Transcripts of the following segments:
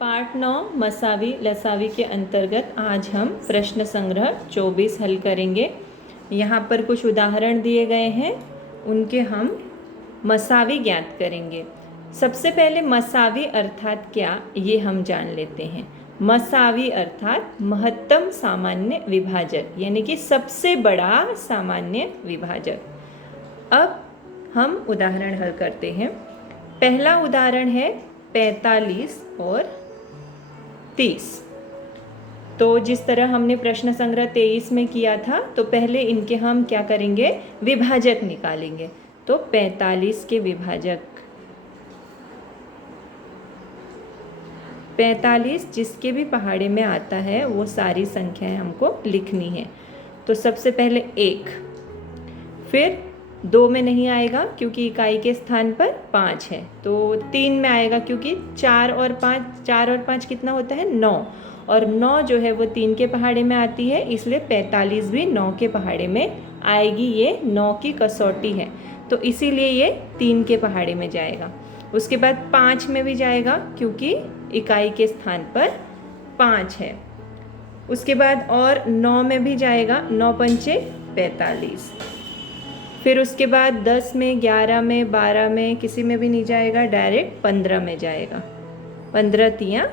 पाठ 9 मसावी लसावी के अंतर्गत आज हम प्रश्न संग्रह 24 हल करेंगे। यहाँ पर कुछ उदाहरण दिए गए हैं, उनके हम मसावी ज्ञात करेंगे। सबसे पहले मसावी अर्थात क्या, ये हम जान लेते हैं। मसावी अर्थात महत्तम सामान्य विभाजक, यानी कि सबसे बड़ा सामान्य विभाजक। अब हम उदाहरण हल करते हैं। पहला उदाहरण है 45 और 30। तो जिस तरह हमने प्रश्न संग्रह 23 में किया था, तो पहले इनके हम क्या करेंगे, विभाजक निकालेंगे। तो 45 के विभाजक 45 जिसके भी पहाड़े में आता है वो सारी संख्याएं हमको लिखनी है। तो सबसे पहले 1, फिर 2 में नहीं आएगा क्योंकि इकाई के स्थान पर 5 है। तो 3 में आएगा क्योंकि 4 और 5 कितना होता है, 9। और 9 जो है वो 3 के पहाड़े में आती है, इसलिए 45 भी 9 के पहाड़े में आएगी। ये 9 की कसौटी है, तो इसीलिए ये 3 के पहाड़े में जाएगा। उसके बाद 5 में भी जाएगा क्योंकि इकाई के स्थान पर 5 है। उसके बाद और 9 में भी जाएगा, 9 पंचे 45। फिर उसके बाद 10 में, 11 में, 12 में किसी में भी नहीं जाएगा, डायरेक्ट 15 में जाएगा। 15 तियाँ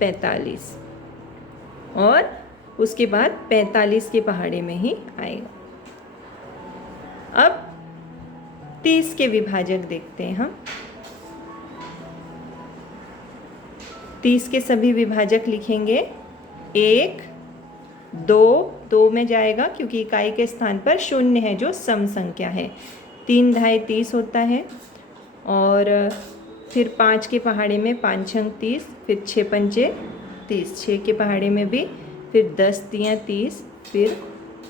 45, और उसके बाद 45 के पहाड़े में ही आएगा। अब 30 के विभाजक देखते हैं हम। 30 के सभी विभाजक लिखेंगे। 1, 2 में जाएगा क्योंकि इकाई के स्थान पर 0 है जो सम संख्या है। 3 ढाई 30 होता है, और फिर 5 के पहाड़े में 5 छंग 30, फिर 6 पंचे 30, 6 के पहाड़े में भी, फिर 10 तियाँ 30, फिर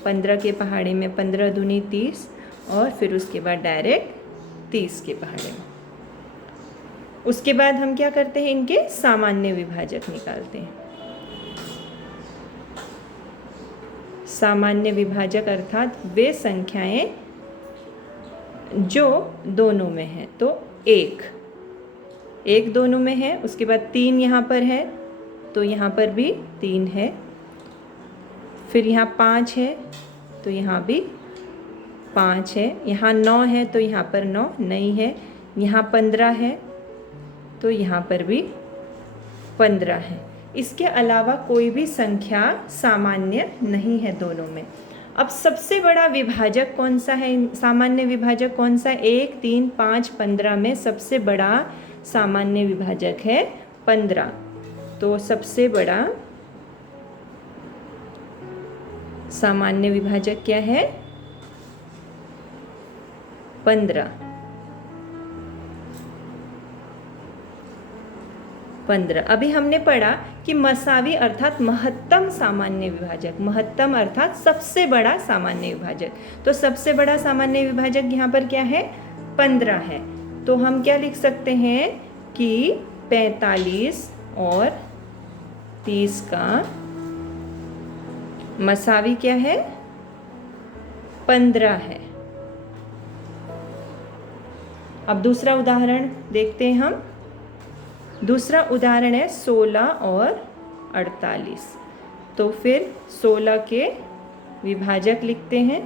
15 के पहाड़े में 15 दूनी 30, और फिर उसके बाद डायरेक्ट 30 के पहाड़े में। उसके बाद हम क्या करते हैं, इनके सामान्य विभाजक निकालते हैं। सामान्य विभाजक अर्थात वे संख्याएं जो दोनों में है। तो 1 दोनों में है, उसके बाद 3 यहाँ पर है, तो यहाँ पर भी 3 है। फिर यहाँ 5 है, तो यहाँ भी 5 है। यहाँ 9 है, तो यहाँ पर 9 नहीं है। यहाँ 15 है, तो यहाँ पर भी 15 है। इसके अलावा कोई भी संख्या सामान्य नहीं है दोनों में। अब सबसे बड़ा विभाजक कौन सा है, सामान्य विभाजक कौन सा, 1, 3, 5, 15 में सबसे बड़ा सामान्य विभाजक है 15। तो सबसे बड़ा सामान्य विभाजक क्या है, 15। 15। अभी हमने पढ़ा कि मसावी अर्थात महत्तम सामान्य विभाजक, महत्तम अर्थात सबसे बड़ा सामान्य विभाजक। तो सबसे बड़ा सामान्य विभाजक यहाँ पर क्या है, 15 है। तो हम क्या लिख सकते हैं कि 45 और 30 का मसावी क्या है, 15 है। अब दूसरा उदाहरण देखते हैं हम। दूसरा उदाहरण है 16 और 48। तो फिर 16 के विभाजक लिखते हैं।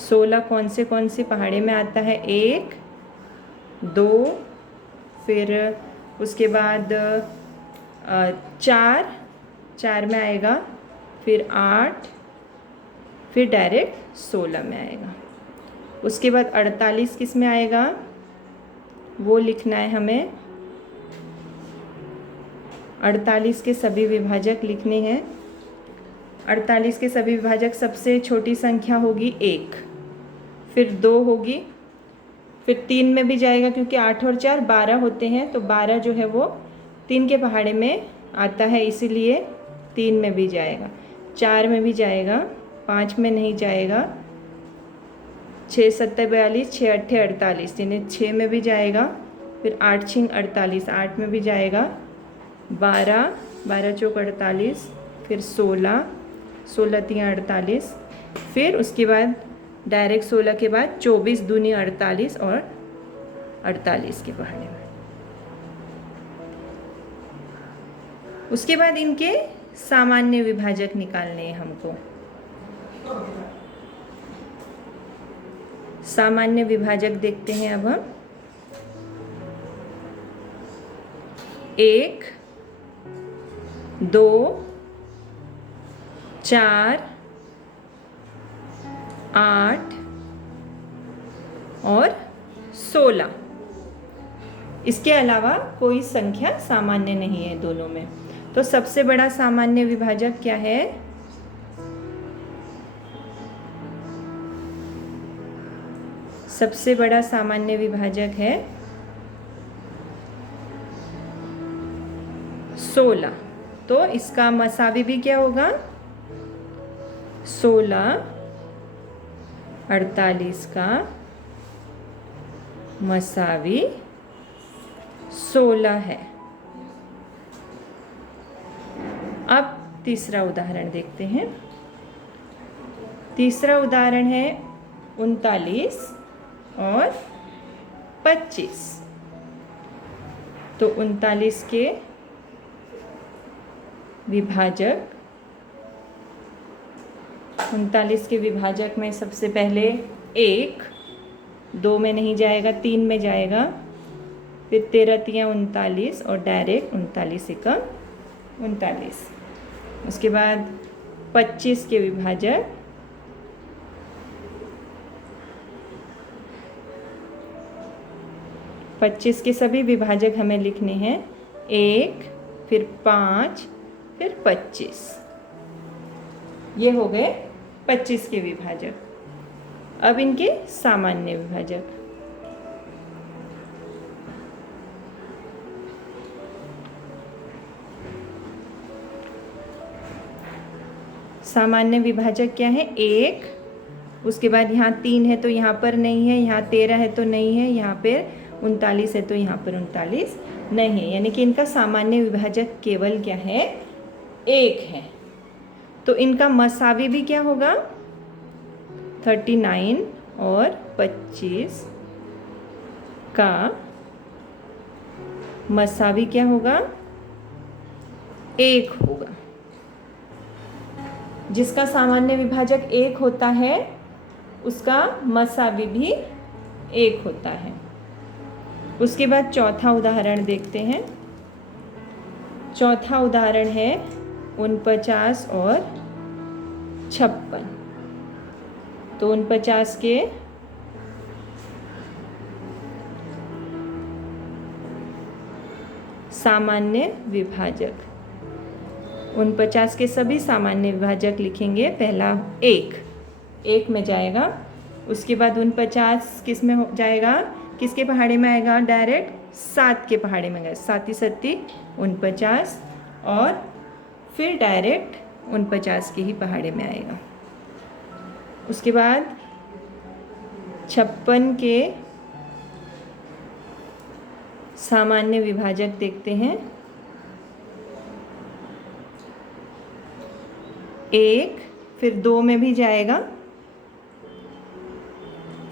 16 कौन से पहाड़े में आता है, 1, 2, फिर उसके बाद 4 में आएगा, फिर 8, फिर डायरेक्ट 16 में आएगा। उसके बाद 48 किस में आएगा, वो लिखना है हमें। 48 के सभी विभाजक लिखने हैं। 48 के सभी विभाजक, सबसे छोटी संख्या होगी 1, फिर 2 होगी, फिर 3 में भी जाएगा क्योंकि 8 और 4 12 होते हैं। तो 12 जो है वो 3 के पहाड़े में आता है, इसीलिए 3 में भी जाएगा। 4 में भी जाएगा, 5 में नहीं जाएगा। 6 7 42, 6 8 48, यानी 6 में भी जाएगा। फिर 8 6 48, 8 में भी जाएगा। 12 चौक 48, फिर 16 तियाँ 48, फिर उसके बाद डायरेक्ट 16 के बाद 24 दूनी 48 और 48 के पहाड़े में। उसके बाद इनके सामान्य विभाजक निकालने हैं हमको। सामान्य विभाजक देखते हैं अब हम। 1, 2, 4, 8 और 16। इसके अलावा कोई संख्या सामान्य नहीं है दोनों में। तो सबसे बड़ा सामान्य विभाजक क्या है? सबसे बड़ा सामान्य विभाजक है 16। तो इसका मसावी भी क्या होगा? 16 48 का मसावी 16 है। अब तीसरा उदाहरण देखते हैं। तीसरा उदाहरण है 39 और 25। तो 39 के विभाजक, 39 के विभाजक में सबसे पहले 1, 2 में नहीं जाएगा, 3 में जाएगा, फिर 13 तियां 39 और डायरेक्ट 39 एकम 39। उसके बाद 25 के विभाजक, 25 के सभी विभाजक हमें लिखने हैं। 1, फिर 5, फिर 25। ये हो गए 25 के विभाजक। अब इनके सामान्य विभाजक। सामान्य विभाजक क्या है? 1, उसके बाद यहाँ 3 है तो यहाँ पर नहीं है, यहाँ 13 है तो नहीं है, यहाँ पर 39 है तो यहाँ पर 39 नहीं है। यानी कि इनका सामान्य विभाजक केवल क्या है? 1 है। तो इनका मसावी भी क्या होगा? 39 और 25 का मसावी क्या होगा? 1 होगा। जिसका सामान्य विभाजक 1 होता है उसका मसावी भी 1 होता है। उसके बाद चौथा उदाहरण देखते हैं। चौथा उदाहरण है 49 और 56। तो 49 के सामान्य विभाजक, 49 के सभी सामान्य विभाजक लिखेंगे। पहला 1 में जाएगा, उसके बाद 49 किस में जाएगा? किसके पहाड़े में आएगा? डायरेक्ट 7 के पहाड़े में गए। 7 7 49 और फिर डायरेक्ट 49 के ही पहाड़े में आएगा। उसके बाद 56 के सामान्य विभाजक देखते हैं। 1, फिर 2 में भी जाएगा,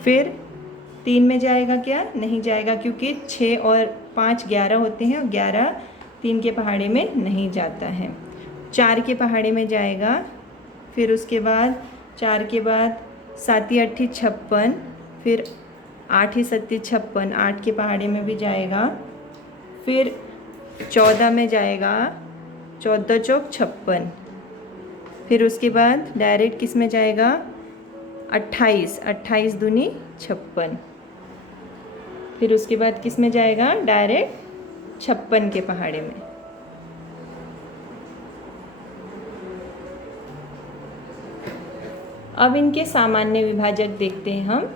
फिर 3 में जाएगा क्या? नहीं जाएगा, क्योंकि 6 और 5 11 होते हैं और 11 3 के पहाड़े में नहीं जाता है। 4 के पहाड़े में जाएगा, फिर उसके बाद 4 के बाद 7 8 56, फिर 8 7 56, 8 के पहाड़े में भी जाएगा, फिर 14 में जाएगा, 14 चौक 56, फिर उसके बाद डायरेक्ट किस में जाएगा? 28, 28 दूनी 56, फिर उसके बाद किस में जाएगा? डायरेक्ट 56 के पहाड़े में। अब इनके सामान्य विभाजक देखते हैं हम।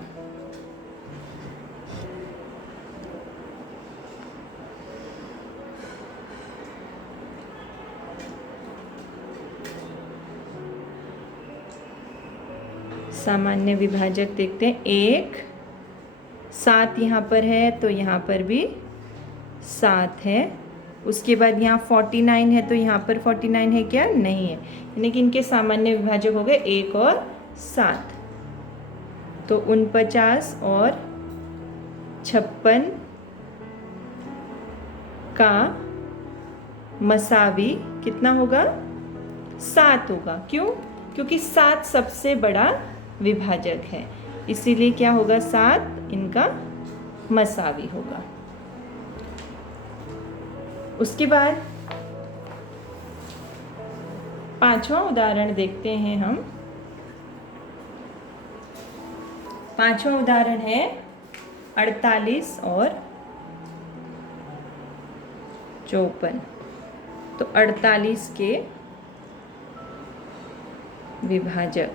सामान्य विभाजक देखते हैं। 1, 7 यहाँ पर है तो यहाँ पर भी 7 है। उसके बाद यहाँ 49 है तो यहाँ पर 49 है क्या? नहीं है। यानी कि इनके सामान्य विभाजक हो गए 1 और 7। तो 49 और 56 का मसावी कितना होगा? 7 होगा। क्यों? क्योंकि 7 सबसे बड़ा विभाजक है, इसीलिए क्या होगा? 7 इनका मसावी होगा। उसके बाद 5वां उदाहरण देखते हैं हम। 5वां उदाहरण है 48 और 54। तो 48 के विभाजक,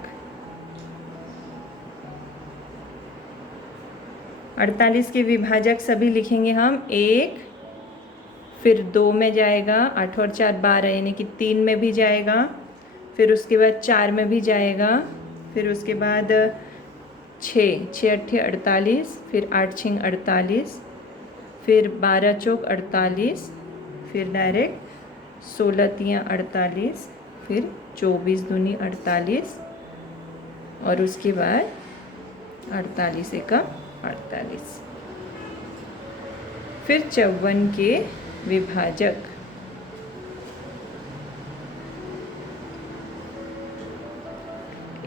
48 के विभाजक सभी लिखेंगे हम। 1, फिर 2 में जाएगा, 8 और 4 12, यानी कि 3 में भी जाएगा, फिर उसके बाद 4 में भी जाएगा, फिर उसके बाद 6, 6 8 48, फिर 8 6 48, फिर 12 चौक 48, फिर डायरेक्ट 16 3 48, फिर 24 दूनी 48, और उसके बाद 48 एका 48। फिर 54 के विभाजक,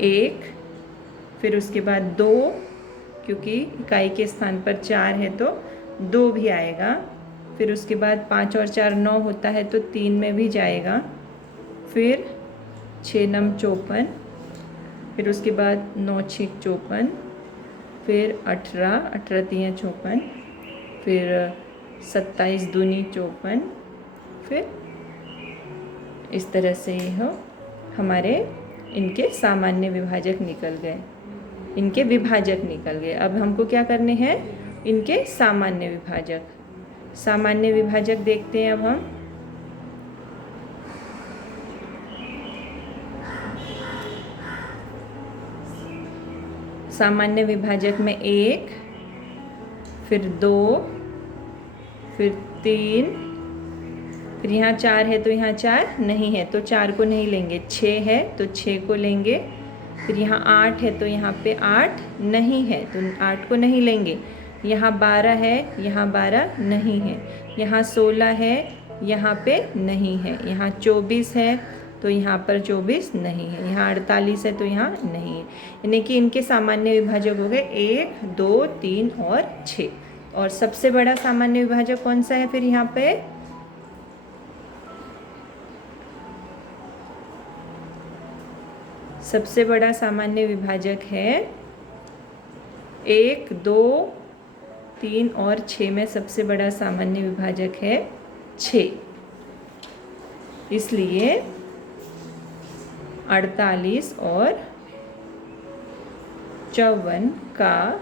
1, फिर उसके बाद 2, क्योंकि इकाई के स्थान पर 4 है तो 2 भी आएगा, फिर उसके बाद 5 और 4 9 होता है तो 3 में भी जाएगा, फिर 6 9 54, फिर उसके बाद 9 6 54, फिर 18 18 3 54, फिर 27 दूनी 54, फिर इस तरह से यह हमारे इनके सामान्य विभाजक निकल गए, इनके विभाजक निकल गए। अब हमको क्या करने हैं? इनके सामान्य विभाजक। सामान्य विभाजक देखते हैं अब हम। सामान्य विभाजक में 1, फिर 2, फिर 3, फिर यहाँ 4 है तो यहाँ 4 नहीं है तो 4 को नहीं लेंगे, 6 है तो 6 को लेंगे, फिर यहाँ 8 है तो यहाँ पे 8 नहीं है तो 8 को नहीं लेंगे, यहाँ 12 है, यहाँ 12 नहीं है, यहाँ 16 है, यहाँ पे नहीं है, यहाँ 24 है तो यहाँ पर 24 नहीं है, यहाँ 48 है तो यहाँ नहीं है। यानी कि इनके सामान्य विभाजक हो गए 1 2 3 और 6। और सबसे बड़ा सामान्य विभाजक कौन सा है फिर यहाँ पे? सबसे बड़ा सामान्य विभाजक है 1 2 3 और 6 में सबसे बड़ा सामान्य विभाजक है 6। इसलिए 48 और 54 का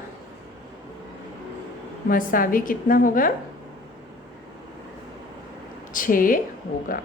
मसावी कितना होगा? 6 होगा।